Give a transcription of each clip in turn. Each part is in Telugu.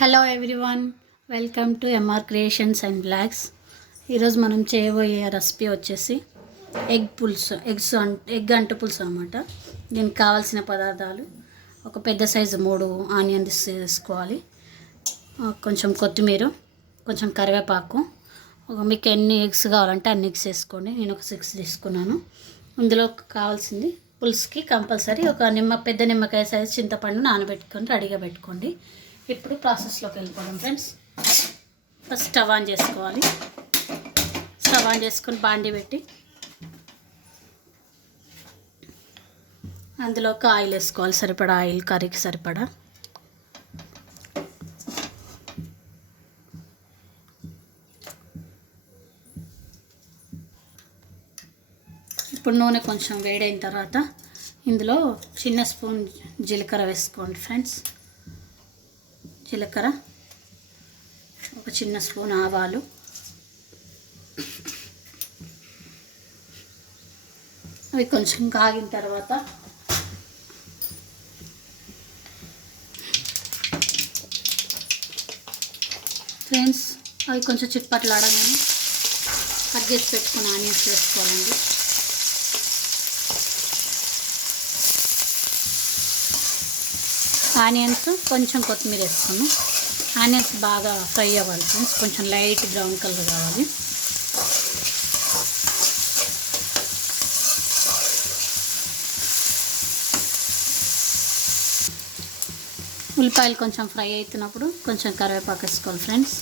Hello everyone, welcome to MR creations and blogs. ఈరోజు మనం చేయబోయే రెసిపీ వచ్చేసి ఎగ్ పులుసు, ఎగ్ అంటు పులుసు అనమాట. దీనికి కావాల్సిన పదార్థాలు: ఒక పెద్ద సైజు 3 ఆనియన్స్ తీసుకోవాలి, కొంచెం కొత్తిమీర, కొంచెం కరివేపాకు, మీకు ఎన్ని ఎగ్స్ కావాలంటే అన్ని ఎగ్స్ వేసుకోండి. నేను ఒక 6 తీసుకున్నాను. ఇందులో కావాల్సింది పులుసుకి కంపల్సరీ ఒక పెద్ద నిమ్మకాయ సైజు చింతపండు నానబెట్టుకొని రెడీగా పెట్టుకోండి. ఇప్పుడు ప్రాసెస్లోకి వెళ్ళిపోదాం ఫ్రెండ్స్. ఫస్ట్ స్టవ్ ఆన్ చేసుకోవాలి. స్టవ్ ఆన్ చేసుకొని బాండి పెట్టి అందులోకి ఆయిల్ వేసుకోవాలి. సరిపడా ఆయిల్, కర్రీకి సరిపడా. ఇప్పుడు నూనె కొంచెం వేడైన తర్వాత ఇందులో చిన్న స్పూన్ జీలకర్ర వేసుకోండి ఫ్రెండ్స్. జీలకర్ర, ఒక చిన్న స్పూన్ ఆవాలు, అవి కొంచెం కాగిన తర్వాత ఫ్రెండ్స్ అవి కొంచెం చిట్పట్లాడగానే కట్ చేసి పెట్టుకుని ఆనియన్స్ వేసుకోవాలండి. ఆనియన్స్, కొంచెం కొత్తిమీర వేసుకున్నాం. ఆనియన్స్ బాగా ఫ్రై అవ్వాలి ఫ్రెండ్స్, కొంచెం లైట్ బ్రౌన్ కలర్ కావాలి. ఉల్లిపాయలు కొంచెం ఫ్రై అవుతున్నప్పుడు కొంచెం కరివేపాకు వేసుకోవాలి ఫ్రెండ్స్.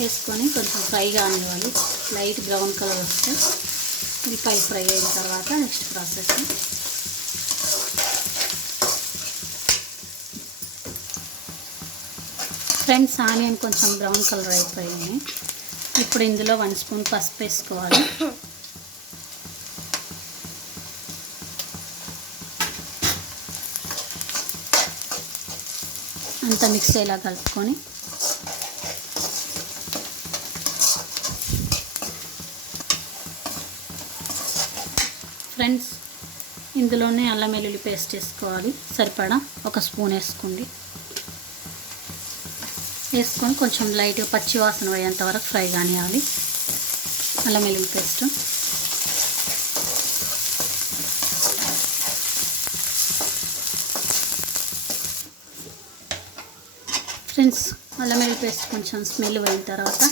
వేసుకొని కొంచెం ఫ్రై కానివ్వాలి. లైట్ బ్రౌన్ కలర్ వస్తే ఉల్లిపాయలు ఫ్రై అయిన తర్వాత నెక్స్ట్ ప్రాసెస్. ఫ్రెండ్స్ ఆనియన్ కొంచెం బ్రౌన్ కలర్ అయిపోయింది. ఇప్పుడు ఇందులో 1 స్పూన్ పసుపు వేసుకోవాలి. అంతా మిక్స్ అయ్యేలా కలుపుకొని ఫ్రెండ్స్ ఇందులోనే అల్లం వెల్లుల్లి పేస్ట్ వేసుకోవాలి. సరిపడా 1 స్పూన్ వేసుకోండి. వేసుకొని కొంచెం లైట్గా పచ్చి వాసన పోయేంత వరకు ఫ్రై కానివ్వాలి అల్లం వెల్లుల్లి పేస్ట్. ఫ్రెండ్స్ అల్లం వెల్లుల్లి పేస్ట్ కొంచెం స్మెల్ పోయిన తర్వాత,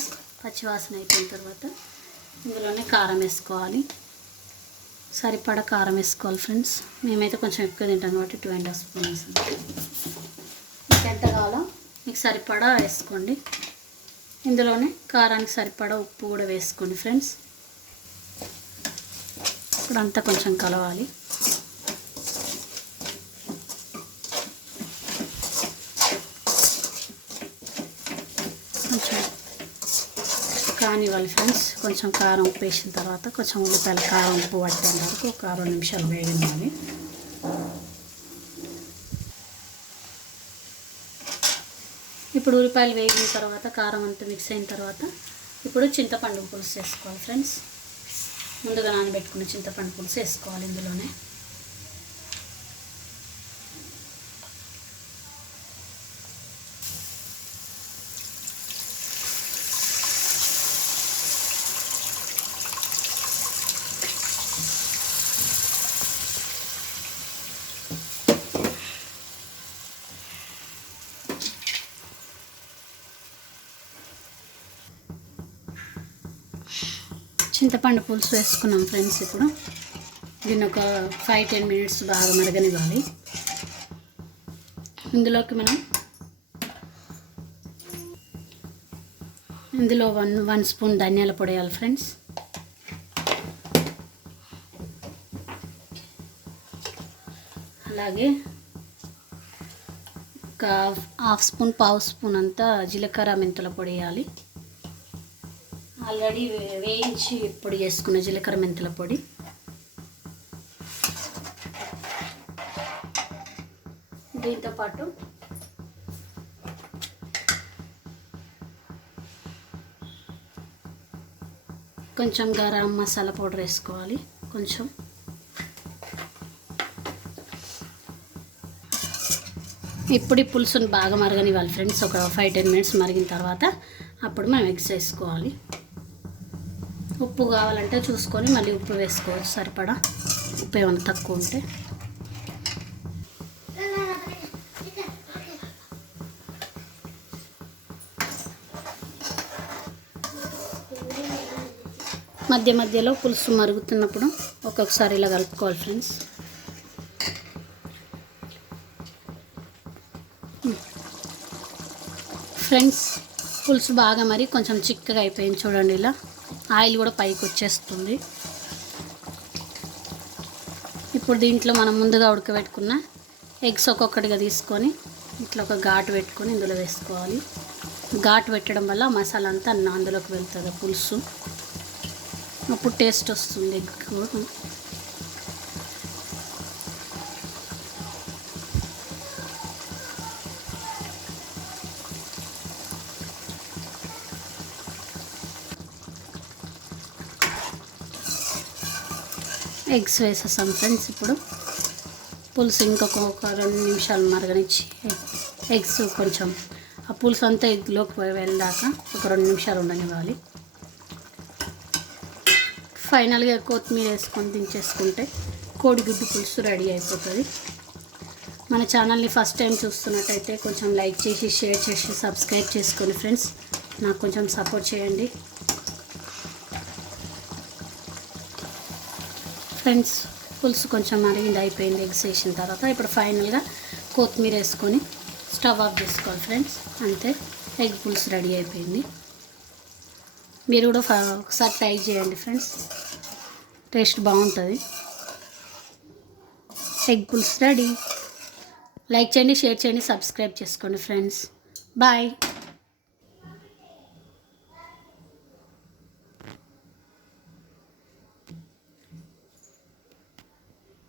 పచ్చి వాసన అయిపోయిన తర్వాత ఇందులోనే కారం వేసుకోవాలి. సరిపడా కారం వేసుకోవాలి ఫ్రెండ్స్. మేమైతే కొంచెం ఎక్కువ తింటాం కాబట్టి 2.5 స్పూన్ వేసాం. మీకు ఎంత కావాలో మీకు సరిపడా వేసుకోండి. ఇందులోనే కారానికి సరిపడా ఉప్పు కూడా వేసుకోండి ఫ్రెండ్స్. ఇప్పుడు అంతా కొంచెం కలవాలి. కొంచెం కానివ్వాలి ఫ్రెండ్స్. కొంచెం కారం ఉప్పు వేసిన తర్వాత కొంచెం ఉల్లిపాయలు కారం ఉప్పు పట్టేంత వరకు ఒక 2 నిమిషాలు వేగనివ్వాలి. ఇప్పుడు ఉల్లిపాయలు వేగిన తర్వాత, కారం అంతా మిక్స్ అయిన తర్వాత ఇప్పుడు చింతపండు పులుసు వేసుకోవాలి ఫ్రెండ్స్. ముందుగా నానబెట్టుకున్న చింతపండు పులుసు వేసుకోవాలి ఇందులోనే. చింతపండు పులుసు వేసుకున్నాం ఫ్రెండ్స్. ఇప్పుడు దీన్ని ఒక 5-10 మినిట్స్ బాగా మరగనివ్వాలి. ఇందులోకి మనం ఇందులో 1 స్పూన్ ధనియాల పొడి వేయాలి ఫ్రెండ్స్. అలాగే ఒక హాఫ్ స్పూన్, పావు స్పూన్ అంతా జీలకర్ర మెంతుల పొడి వేయాలి. ఆల్రెడీ వేయించి పొడి చేసుకున్న జీలకర్ర మెంతుల పొడి. దీంతోపాటు కొంచెం గరం మసాలా పౌడర్ వేసుకోవాలి. కొంచెం ఇప్పుడు ఈ పులుసుని బాగా మరగనివ్వాలి ఫ్రెండ్స్. ఒక 5-10 మినిట్స్ మరిగిన తర్వాత అప్పుడు మనం ఎగ్స్ వేసుకోవాలి. ఉప్పు కావాలంటే చూసుకొని మళ్ళీ ఉప్పు వేసుకోవచ్చు సరిపడా, ఉప్పు ఏమైనా తక్కువ ఉంటే. మధ్య మధ్యలో పులుసు మరుగుతున్నప్పుడు ఒక్కొక్కసారి ఇలా కలుపుకోవాలి ఫ్రెండ్స్. ఫ్రెండ్స్ పులుసు బాగా మరి కొంచెం చిక్కగా అయిపోయింది చూడండి. ఇలా ఆయిల్ కూడా పైకి వచ్చేస్తుంది. ఇప్పుడు దీంట్లో మనం ముందుగా ఉడకబెట్టుకున్న ఎగ్స్ ఒక్కొక్కటిగా తీసుకొని ఇట్లా ఒక ఘాటు పెట్టుకొని ఇందులో వేసుకోవాలి. ఘాటు పెట్టడం వల్ల మసాలా అంతా అందులోకి వెళ్తుంది పులుసు, అప్పుడు టేస్ట్ వస్తుంది ఎగ్. ఎగ్స్ వేసేసాం ఫ్రెండ్స్. ఇప్పుడు పులుసు ఇంకొక 2 నిమిషాలు మరగనిచ్చి ఎగ్స్ కొంచెం ఆ పులుసు అంతా ఎగ్లోకి వెళ్ళాక ఒక 2 నిమిషాలు ఉండనివ్వాలి. ఫైనల్గా కొత్తిమీర వేసుకొని దించేసుకుంటే కోడిగుడ్డు పులుసు రెడీ అయిపోతుంది. మన ఛానల్ని ఫస్ట్ టైం చూస్తున్నట్టయితే కొంచెం లైక్ చేసి, షేర్ చేసి, సబ్స్క్రైబ్ చేసుకోండి ఫ్రెండ్స్. నాకు కొంచెం సపోర్ట్ చేయండి ఫ్రెండ్స్. పులుసు కొంచెం మరిగింది అయిపోయింది ఎగ్స్ వేసిన తర్వాత. ఇప్పుడు ఫైనల్గా కొత్తిమీర వేసుకొని స్టవ్ ఆఫ్ చేసుకోవాలి ఫ్రెండ్స్. అంతే, ఎగ్ పులుసు రెడీ అయిపోయింది. మీరు కూడా ఒకసారి ట్రై చేయండి ఫ్రెండ్స్, టేస్ట్ బాగుంటుంది. ఎగ్ పులుసు రెడీ. లైక్ చేయండి, షేర్ చేయండి, సబ్స్క్రైబ్ చేసుకోండి ఫ్రెండ్స్. బాయ్.